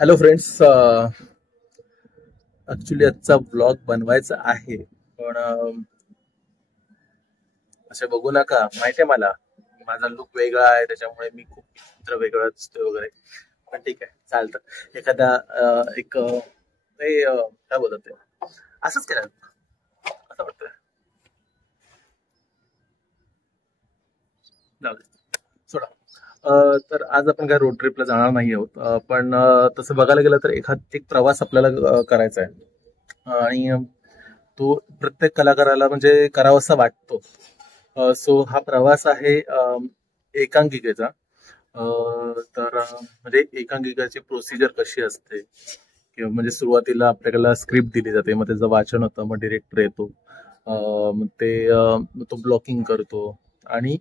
Hello friends, actually आजचा blog बनवायचा आहे पण असे बघू नका, माहितीये मला माझा लुक वेगळा आहे त्याच्यामुळे मी खूप चित्र वेगळा दिसतोय वगैरे. पण ठीक आहे, चालतं. एखादा एक काय बोलत ते असंच केलं असं वाटतं. जाऊ दे, सोडा. तर आज आपण काय रोड ट्रिपला जाणार नाही आहोत, पण तसं बघायला गेलं तर एक प्रवास आपल्याला करायचा आहे आणि तो प्रत्येक कलाकाराला म्हणजे करावासा वाटतो. सो हा प्रवास आहे एकांकिकेचा. तर म्हणजे एकांकिकाची प्रोसिजर कशी असते, किंवा म्हणजे सुरुवातीला आपल्याला स्क्रिप्ट दिली जाते, मग त्याचं वाचन होतं, मग डिरेक्टर येतो, मग तो ब्लॉकिंग करतो आणि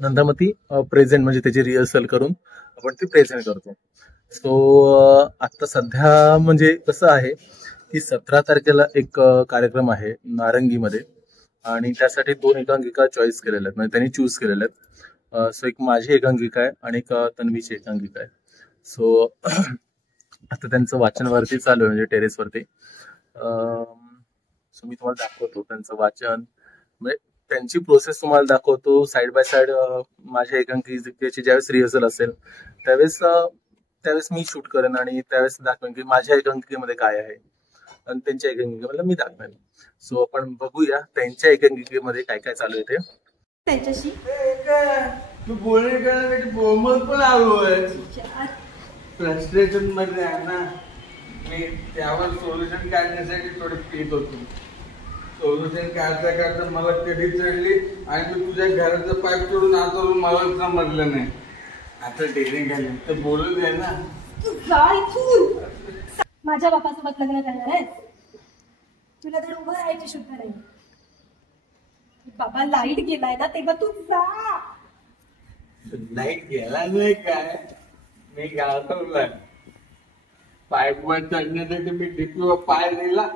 नंतर मग ती प्रेझेंट म्हणजे त्याची रिहर्सल करून आपण ती प्रेझेंट करतो. सो आता सध्या म्हणजे कसं आहे की 17 तारखेला एक कार्यक्रम आहे नारंगीमध्ये आणि त्यासाठी 2 एकांकिका चॉईस केलेल्या आहेत, म्हणजे त्यांनी चूज केलेल्या आहेत. सो एक माझी एकांकिका आहे आणि एक तन्वीची एकांकिका आहे. सो आता त्यांचं वाचन वरती चालू आहे, म्हणजे टेरेसवरती. सो मी तुम्हाला दाखवतो त्यांचं वाचन, म्हणजे त्यांची प्रोसेस तुम्हाला दाखवतो साइड बाय साइड. माझ्या एकांकिकेची ज्यावेळेस रिहर्सल असेल त्यावेळेस मी शूट करेन आणि त्यावेळेस दाखवेन की माझ्या एकांकिकेमध्ये काय आहे आणि त्यांच्या एकांकिकेमध्ये मी दाखवेन. सो आपण बघूया त्यांच्या एकांकिकेमध्ये काय काय चालू आहे ते. त्यांच्याशी तू बोलणे करण्यासाठी बोंबल पण आलोय, फ्रस्ट्रेशन मध्ये आहे ना मी. त्यावर सोल्युशन काढण्यासाठी थोडं पीत होतो. सोल्युशन काढता काढता मला कधी चढली आणि मी तुझ्या घराचं पाईप चढून आता मला समजलं नाही. आता डेअरिंग झाली तर बोलू दे ना. माझ्या बापासोबत लग्न करणार आहे, तुला तर उभं राहायची शुद्ध नाही. बाबा लाईट गेलाय ना तेव्हा तू जा. लाईट गेला नाही काय, मी गावला पाईप वर चढण्यासाठी मी डीपीवर पाय दिला,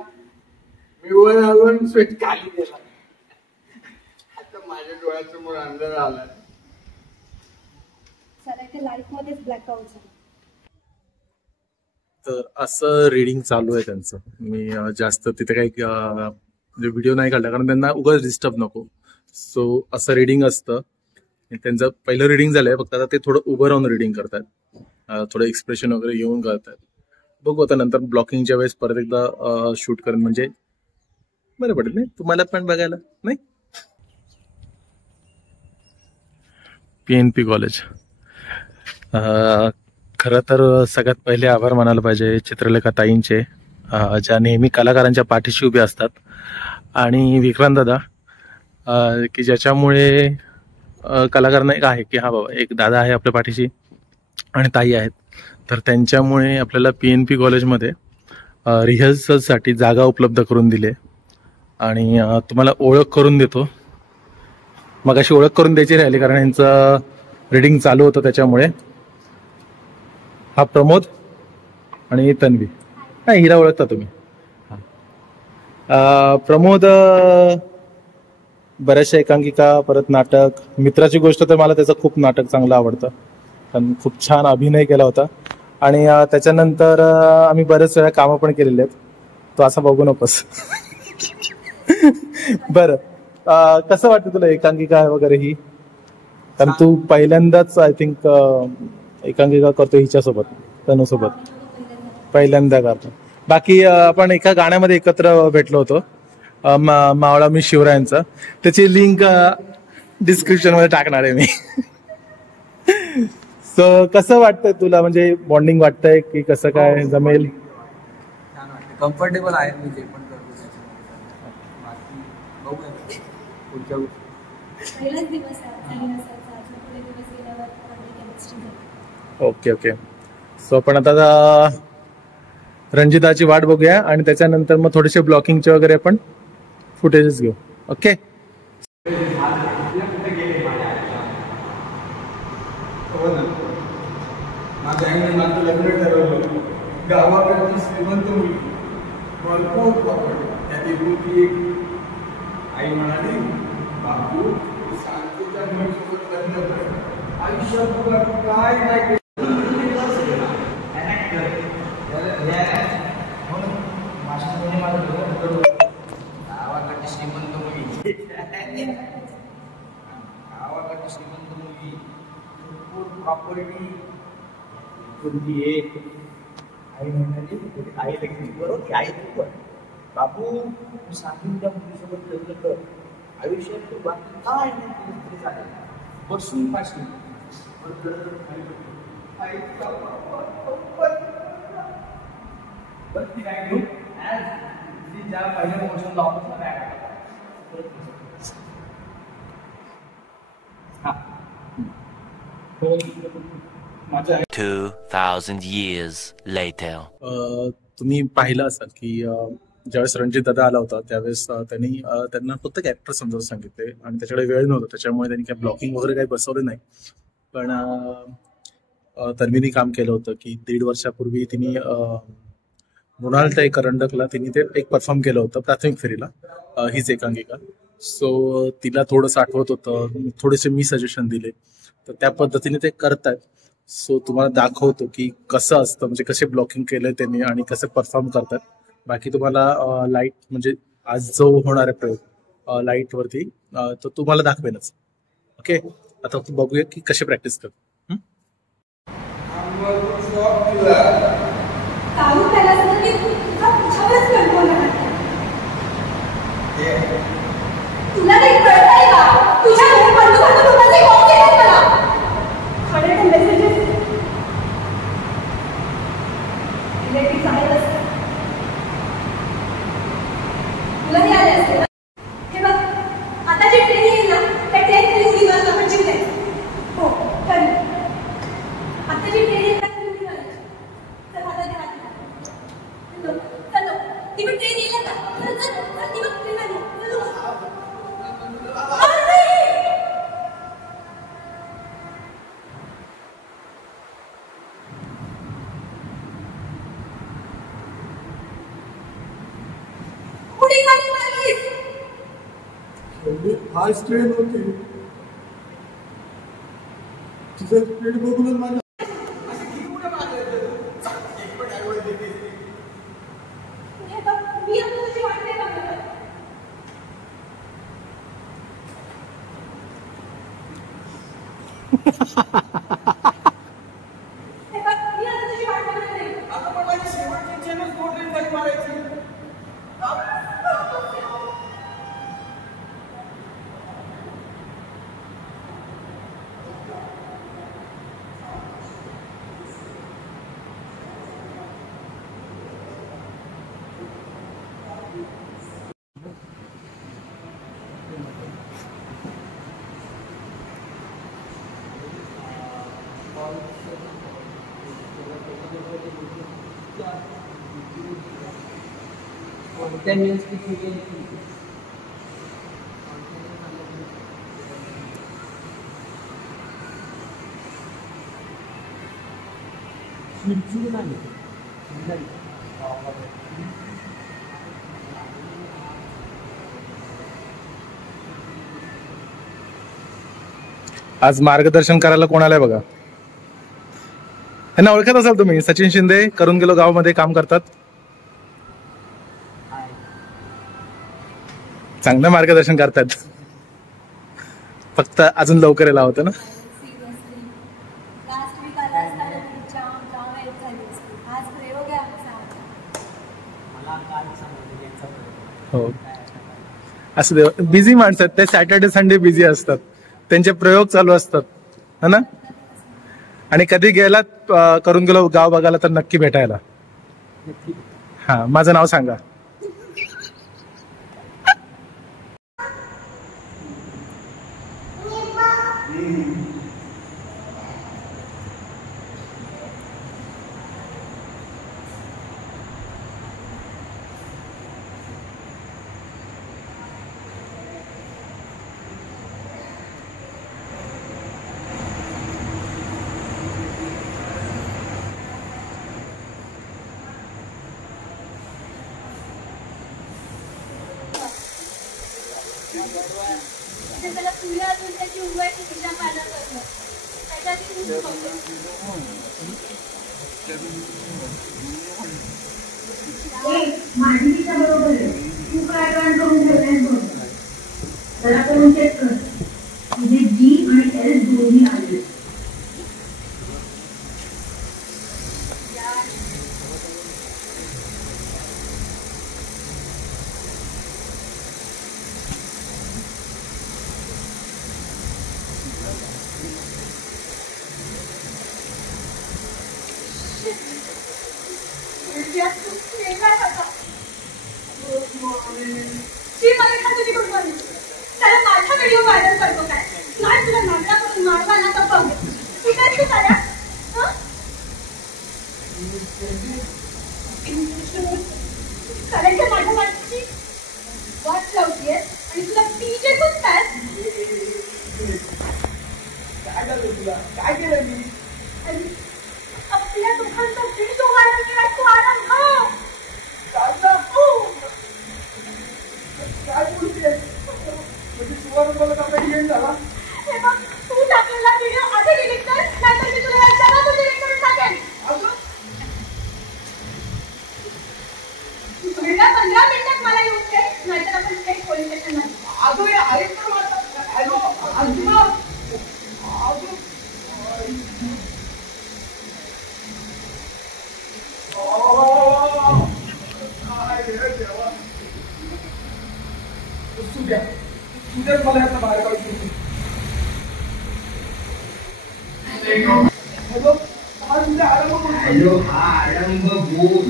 मी वर आलो आणि स्वेट खाली गेला. आता माझ्या डोळ्यासमोर अंधार आला. सगळ्या लाईफ मध्येच ब्लॅकआउट झालं. तर असं रीडिंग चालू आहे त्यांचं. मी जास्त तिथे काही व्हिडिओ नाही काढला कारण त्यांना उगाच डिस्टर्ब नको. सो असं रीडिंग असतं. त्यांचं पहिलं रीडिंग झालंय, फक्त आता ते थोडं उभं राहून रीडिंग करतात, थोडं एक्सप्रेशन वगैरे येऊन करतात. बघू आता नंतर ब्लॉकिंगच्या वेळेस परत एकदा शूट करेन, म्हणजे बरं पडेल नाही तुम्हाला पण बघायला. नाही, PNP कॉलेज. खरं तर सगळ्यात पहिले आभार मानायला पाहिजे चित्रलेखा ताईंचे, ज्या नेहमी कलाकारांच्या पाठीशी उभे असतात, आणि विक्रांत दादा, की ज्याच्यामुळे कलाकारांना एक आहे की हा बाबा एक दादा आहे आपल्या पाठीशी आणि ताई आहेत. तर त्यांच्यामुळे आपल्याला PNP कॉलेजमध्ये रिहर्सलसाठी जागा उपलब्ध करून दिली आणि तुम्हाला ओळख करून देतो. मग अशी ओळख करून द्यायची राहिली कारण यांचं रीडिंग चालू होतं त्याच्यामुळे. हा प्रमोद आणि तन्वी. नाही, हिला ओळखता तुम्ही. प्रमोद बऱ्याचशा एकांकिका, परत नाटक. मित्राची गोष्ट तर मला त्याचं खूप नाटक चांगलं आवडतं, कारण खूप छान अभिनय केला होता. आणि त्याच्यानंतर आम्ही बरेच वेळा कामं पण केलेली आहेत. तो असं बघू नकोस. बरं, कसं वाटतं तुला एकांकिका वगैरे ही? कारण तू पहिल्यांदाच आय थिंक एकांकिका करतो हिच्यासोबत, तनूसोबत पहिल्यांदा करतो. बाकी आपण एका गाण्यामध्ये एकत्र भेटलो होतो, मावळा मी शिवरायांचा. त्याची लिंक डिस्क्रिप्शन मध्ये टाकणार आहे मी. सो कसं वाटतंय तुला, म्हणजे बॉन्डिंग वाटतंय की कसं काय जमेल? छान वाटतं, कम्फर्टेबल आहे मी जे पण करतो बाकी बघूया पुढच्या पहिलाच दिवस आहे. Okay okay. सो आपण आता रणजिताची वाट बघूया आणि त्याच्यानंतर मग थोडेसे ब्लॉकिंगचे वगैरे आपण फुटेजेस घेऊ. ओके. माझ्या आईने माझं लग्न ठरवलं. गावाकडची श्रीमंत मुलगी, भरपूर प्रॉपर्टी. त्यात एक आई म्हणाली, बापू शांतीच्या लग्न कर, आयुष्यात तुला काय नाही गावाकडची श्रीमंत मुलगी, भरपूर प्रॉपर्टी, कोणती एक आई म्हणाली आई लगेच बरोबर ती आई तू पण बाबू तू सांगून त्या मुलीसोबत लग्न कर, आयुष्यात तू बाकी काय नाही चालेल, बसून फाशी ती काय घेऊ ती ज्या पहिल्या मोशन ऑफिसला काय माझ्या 2000 years later. तुम्ही पाहिलं असाल की ज्यावेळेस रणजित दादा आला होता त्यावेळेस त्यांना फक्त कॅरेक्टर समजावून सांगितले आणि त्याच्याकडे वेळ नव्हता, त्याच्यामुळे त्यांनी काही ब्लॉकिंग वगैरे काही बसवले नाही. पण तन्वीनी काम केलं होतं की 1.5 वर्षापूर्वी तिने मृणाल ताई करंडकला तिने ते एक परफॉर्म केलं होतं प्राथमिक फेरीला, हीच एकांकिका. सो तिला थोडंसं आठवत होतं, थोडेसे मी सजेशन दिले, तर त्या पद्धतीने ते करतायत. सो तुम्हाला दाखवतो की कसं असतं, म्हणजे कसे ब्लॉकिंग केलंय त्यांनी आणि कसे परफॉर्म करतात. बाकी तुम्हाला लाईट म्हणजे आज जो होणार आहे प्रयोग लाईटवरती तो तुम्हाला दाखवेनच. ओके, आता बघूया की कशी प्रॅक्टिस करतो. तुला नाही कळत आहे का? तुझ्या घरी बंधू लोकांचे कॉल केलेत मला. खडे मेसेजेस इलेक्ट्रिक चालत असते. तुलाही आले असते ना. हे बघ, आता जी ट्रेन येईल ना त्या ट्रेन खाली उडी मारायला आपण जिंकायचं. हो खरं. आता जी ट्रेन येईल ना खाली उडी मारायची. चल आता ते हात चलो चलो ती पण ट्रेन येईल ना. चल चल ती पण ट्रेन आली. चलो फास्ट ट्रेन होती, तुझं स्पीड बघूनच माझ्या कोणत्या न्यूज आज मार्गदर्शन करायला कोण आलाय बघा. यांना ओळखत असाल तुम्ही, सचिन शिंदे करून गेलो गावामध्ये काम करतात. चांगलं मार्गदर्शन करतात, फक्त अजून लवकर यायला होतं ना. हो असं दे, बिझी माणसं आहेत ते, सॅटर्डे संडे बिझी असतात, त्यांचे प्रयोग चालू असतात है ना. आणि कधी गेलात करून गेलो गाव बघायला तर नक्की भेटायला. हा, माझं नाव सांगा. वाजवून चेक कर. तुझे जी आणि एल दोन्ही आले. त्याला माझा व्हिडिओ व्हायरल करतो काय? नाही तुला नाटका करून मारला ना तर बघ. ठीक आहे तू करा. करायच्या माझ्या माणसाची वाट लावतीये आणि तुला पीजे सुटतात. काय झालं तुला? काय केलं मी? आपल्या दोघांचा व्हिडिओ व्हायरल केला तू आराम हा. काय बोलते? म्हणजे सुवार मला कमेंट येईल झाला. हे बघ तू टाकलेला व्हिडिओ आधी डिलीट कर नाहीतर मी तुला जगात डिलीट करून टाकेन. पहिल्या 15 मिनिटात मला येऊन दे नाहीतर आपण थेट पोलीस स्टेशनला. अगं हे ऐक तर माझं. हॅलो आजमा. अगं काय रे देवा. तुझ्याच मला यातनं बाहेर काढू शकतो. हॅलो हा तुझ्या आरंभ बोल. हॅलो हा आरंभ बोल.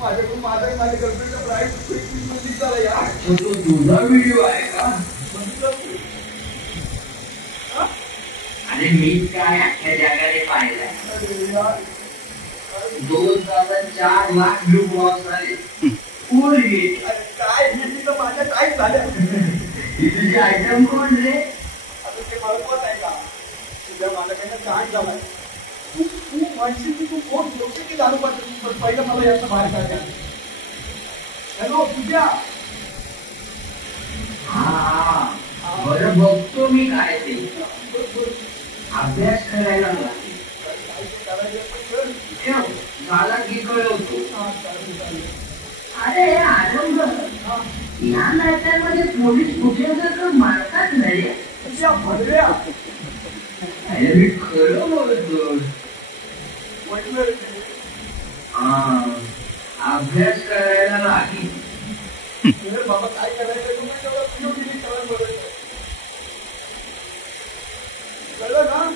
माझ्याकडून माझ्या गर्लफ्रेंडचा प्राईस झाला यार. तो तुझा व्हिडिओ आहे का? अरे मी काय अख्ख्या जगाने पाहिलाय. 2.4 लाख व्ह्यू क्रॉस झाले. काय तिथं माझ्या काय झालं. तुझी आयटम कोण रे? आता ते बरोबर आहे का? तुझ्या माझ्याकडनं काय झालाय. तू म्हणशील की तू कोण योग्य की झालं पाहिजे. पण पहिलं मला याचं बाहेर काढायला. हॅलो तुझ्या. हा बरं बघतो मी काय ते. अभ्यास करायला मला की कळवतो. अरे आरंभ या नाट्यामध्ये पोलीस कुठे मारतात नाही. तुझ्या भरल्या. अरे मी खरं बोलतो. अभ्यास करायला नाही. बाबा काय करायचं तुम्ही तेवढं व्हिडिओ डिलीट करायला बोलायचं. कळलं ना.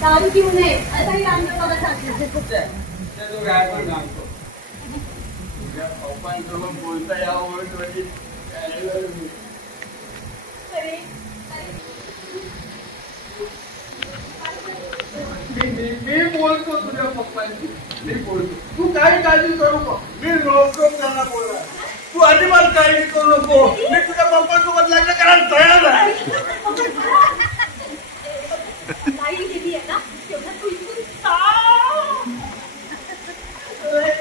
दारू पिऊ नये असंही रामदेव बाबा सांगितलं. पप्पांसोबत बोलता यावं. मी बोलतो तुझ्या पप्पांशी. मी बोलतो. तू काही काळजी करू नको. मी रोज त्यांना बोलणार. तू अजिबात काळजी करू नको. मी तुझ्या पप्पांसोबत लग्न करायला तयार आहे. नाही गेली आहे ना तेवढा तू इथून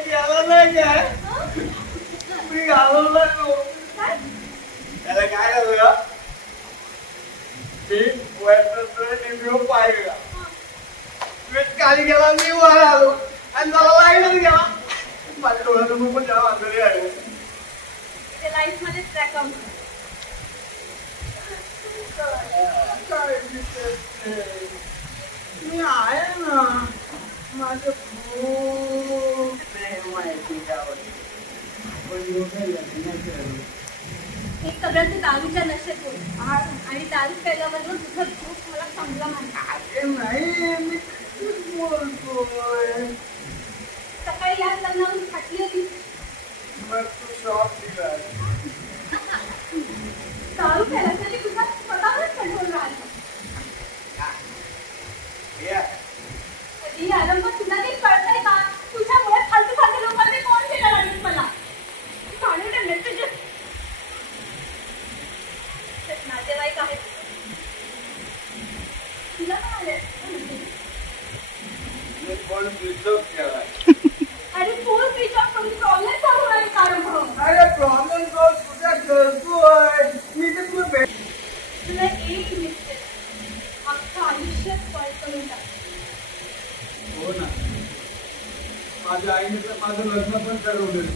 याला नाही काय मी घालवला त्याला काय झालं. मी व्हिडिओ पाहिला. खाली गेला मी वर आलो आणि मला लाईनच गेला माझ्या डोळ्यासमोर पण त्या वाजले आहे ते लाईफ मध्ये ट्रॅक आउट मी आहे ना माझं खूप प्रेम आहे तुझ्यावर हे सगळं ते दारूच्या नशेत होत आणि दारू प्यायल्याबरोबर तुझं खूप मला चांगला मानतो नाही मी खूप बोलतोय सकाळी या लग्नावरून फाटली होती मग तू शॉप दिला दारू प्यायल्यासाठी तुझा स्वतःवरच कंट्रोल राहिला कधी आलं मग तुला काही कळतंय का तुझ्यामुळे फालतू फालतू लोकांनी फोन केला लागेल मला काढून मेसेजेस नातेवाईक आहेत तुला काय आले आणि फोन स्विच ऑफ करून प्रॉब्लेम चालू आहे कारण अरे प्रॉब्लेम सॉल्व तुझ्या करतोय मी तर तुला भेट तुला एक मिस्टेक अख्खं आयुष्य स्पॉइल करून टाक हो ना माझ्या आईने तर माझं लग्न पण ठरवलं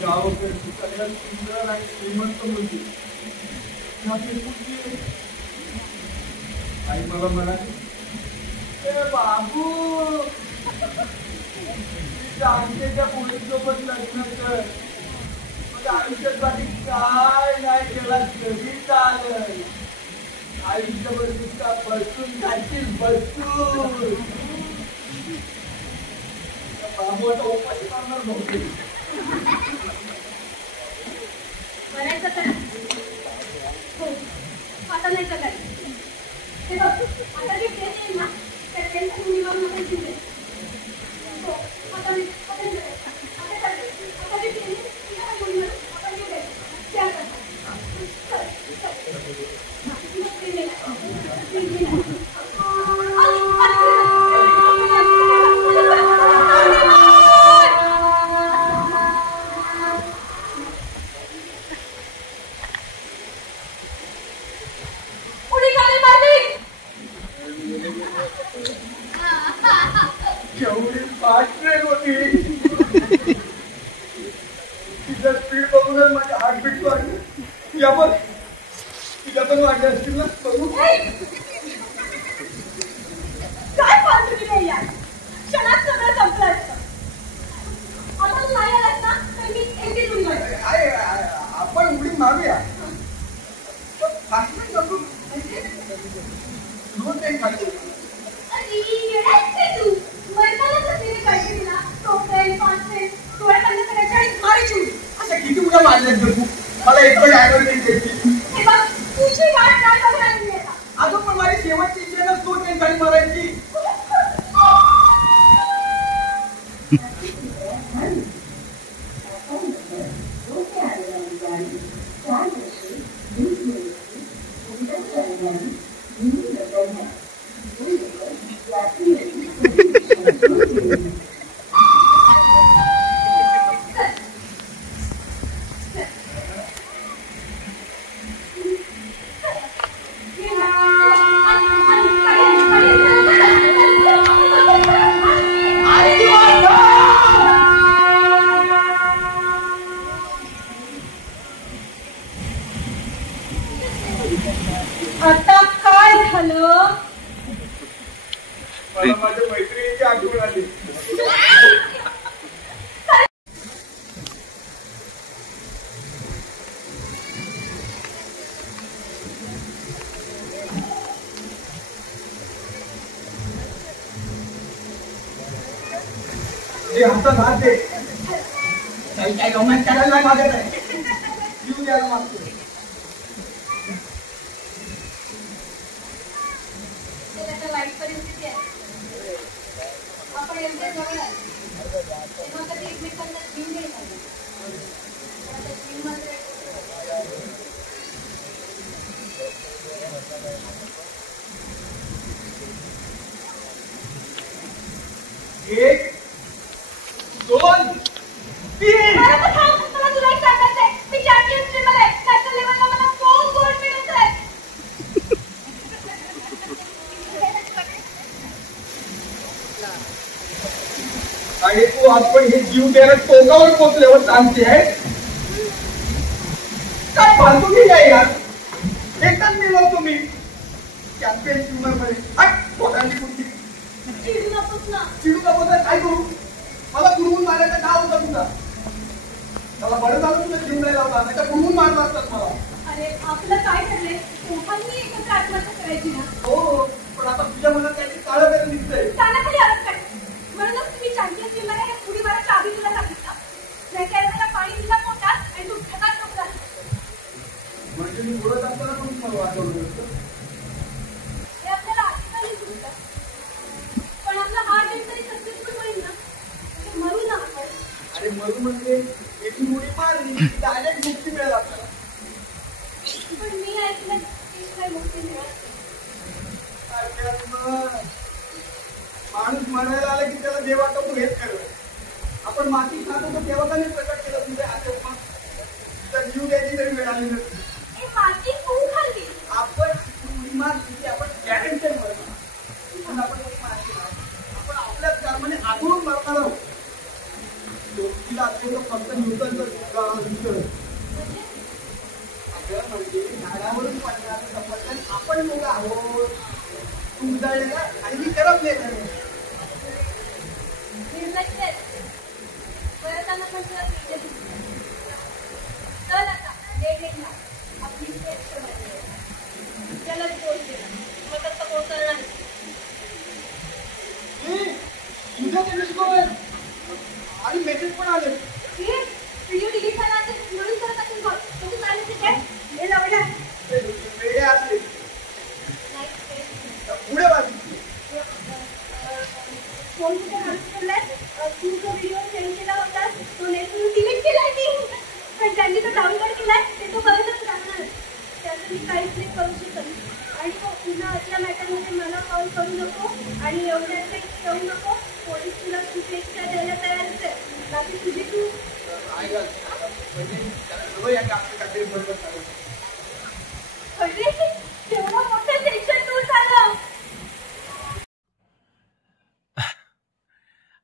गावाकडची सगळ्यात सुंदर आणि श्रीमंत मुलगी आई मला म्हणाली ए बाबू आमच्या मुलीसोबत लग्न कर मग आयुष्यासाठी काय नाही केला कधी चालेल आयुष्यभर नुसता बसून खातील बसून बाबू आता उपाशी मारणार नव्हते बनायचं तर हो आता नाही तर हे बघ आता जे ट्रेन येईल ना त्या ट्रेनच्या मुलीवर नको शिवले हो आता जे ट्रेन येईल त्या मुलीवर आपण शिवले त्या केवढी फास्ट ट्रेन होती तिचा स्पीड बघूनच माझे हार्टबीट वाढले या बघ तिला पण वाढले असतील ना बघू काय फालतू नाही यार क्षणात सगळं संपलं असतं आता तू नाही आलास ना तर मी एकटीच उडी मारेन. आपण उडी मारूया फास्ट नको दोन ट्रेन खाली अरे येडायच काय तू मरताना कसं पाहिजे तुला तो ट्रेन पाच ट्रेन डोळे बंद करायचे आणि मारायची अशा किती उड्या मारल्यात बघू मला एक पण ॲडव्हर्टाईज द्यायची हे बघ तुझी वाट काय बघायला नाही आता अजून पण माझी शेवटची इच्छा आहे दोन ट्रेन खाली मारायची आता काय झालं मला माझ्या मैत्रिणीची आठवण आली हातात हात दे काही काय गमत करायला नाही मागत आहे जीव द्यायला मागतो वाईट परिस्थिती आहे आपण एवढे जवळ आहे तेव्हा कधी एकमेकांना जीव नाही आता जीव मात्र एक दोन तीन मला तुला एक सांगायचं आहे मी चॅम्पियन्स टीमला आहे नॅशनल लेवलला मला 4 गोल्ड मेडल्स आहेत आणि तू आपण हे जीव द्यायला टोकावर पोचल्यावर सांगते आहे काय फालतू की काय यार एकच मिळव तुम्ही कॅम्पेन ट्युमर मध्ये चिडू नकोस ना. चिडू नकोस काय करू मला गुरवून मारायचा का होता तुझा मला बरं झालं तुझा जीव नाही लावला नाही तर गुरवून मारला असतात मला. अरे आपलं काय ठरलंय दोघांनी एकत्र आत्महत्या करायची ना. हो पण आता तुझ्या मनात काहीतरी काळं काही निघतंय कानाखाली आवाज काय म्हणूनच तुम्ही चॅम्पियन टीमला या पुढे मला चाबी तुला सांगितलं नाही त्याला मला पाणी दिला पोटात आणि तू ढगात नको झाला. म्हणजे मी बोलत असताना पण मला वाटवलं हे आपल्याला आजकाल सुचतं पण आपला हार्ट रेट तरी सक्सेसफुल होईल ना. मरू ना आपण. अरे मरू म्हणजे इथून उडी मारली डायरेक्ट मुक्ती मिळेल आपल्याला. पण मी ऐकलं काय मुक्ती मिळाली. माणूस म्हणायला आला की त्याला देवाचा तू हेच करत आपण माती खात होतो तेव्हा त्याने प्रकट केलं तुझ्या हातात तर जीव द्यायची तरी वेळ आली नसती. माती कोण खाल्ली. आपण उडी मारली की आपण गॅरंटेड मरणार पण आपण उडी मारली आपण आपल्याच कर्माने आगळून मरणार आहोत. तिला अत्यंत फक्त न्यूटनचं आपल्याला म्हणजे झाडावरून पडणार सफरचंद आपण लोक आहोत. तू उदाळलेला आणि मी करत नाही आपली त्याला फोन केला मग आता पोहोचणार तुझ्या आणि मेसेज पण आले व्हिडिओ डिलीट झाला म्हणून करत असेल बघ तुम्ही काय हे लावला वेळे असले पुढे वाजले फोन कुठे हरवलाय तू जो व्हिडिओ सेंड केला होता तो नेटवरून डिलीट केलाय मी पण त्यांनी तो डाउनलोड केलाय ते तो बघतच राहणार त्याचं मी काहीच नाही करू शकत आणि पुन्हा आपल्या मॅटरमध्ये मला कॉल करू नको आणि एवढ्याच ठेवू नको पोलीस तुला खूप एक्स्ट्रा द्यायला तयारच आहे बाकी तुझी तू तेवढं मोठं सेक्शन टू झालं.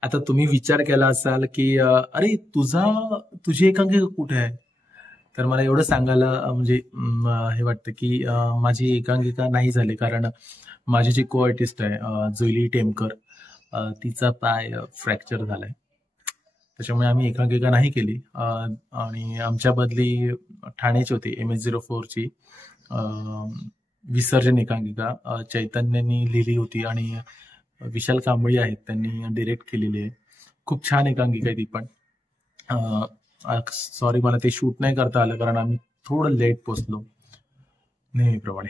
आता तुम्ही विचार केला असाल की अरे तुझी एकांकिका कुठे आहे. तर मला एवढं सांगायला म्हणजे हे वाटतं की माझी एकांकिका नाही झाली कारण माझी जी को आर्टिस्ट आहे जुईली टेमकर तिचा पाय फ्रॅक्चर झालाय त्याच्यामुळे आम्ही एकांकिका नाही केली आणि आमच्या बदली ठाण्याची होती MS04ची विसर्जन एकांकिका चैतन्यनी लिहिली होती आणि विशाल कांबळी आहेत त्यांनी डिरेक्ट केलेली आहे. खूप छान एकांकिका आहे ती पण. सॉरी मला ते शूट नाही करता आलं कारण आम्ही थोडं लेट पोचलो नेहमीप्रमाणे.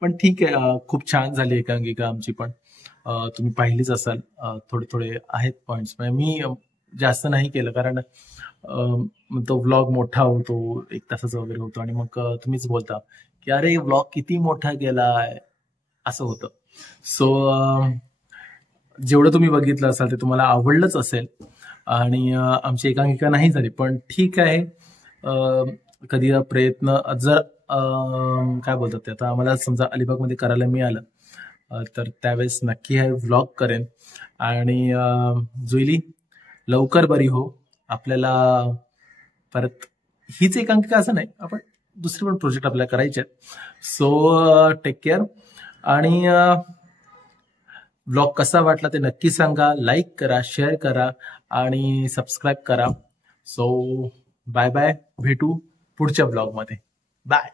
पण ठीक आहे खूप छान झाली एकांकिका आमची पण. तुम्ही पाहिलीच असाल थोडे थोडे आहेत पॉइंट्स मी जास्त नाही केलं कारण तो व्लॉग मोठा होतो 1 तासाचा वगैरे होतो आणि मग तुम्हीच बोलता की अरे व्लॉग किती मोठा गेलाय असं होतं. सो जेवढं तुम्ही बघितलं असाल ते तुम्हाला आवडलंच असेल आणि आमची एकांकिका नाही झाली पण ठीक आहे. कधी प्रयत्न जर काय बोलतात ते आता आम्हाला समजा अलिबागमध्ये करायला मिळालं तर त्यावेळेस नक्की हे व्लॉग करेन. आणि जुईली लवकर बरी हो. आपल्याला परत हीच एकांकिका असं नाही आपण दुसरे पण प्रोजेक्ट आपल्याला करायचे आहेत. सो टेक केअर आणि व्लॉग कसा वाटला ते नक्की सांगा. लाईक करा शेअर करा आणि सबस्क्राईब करा. सो बाय बाय भेटू पुढच्या व्लॉगमध्ये. बाय.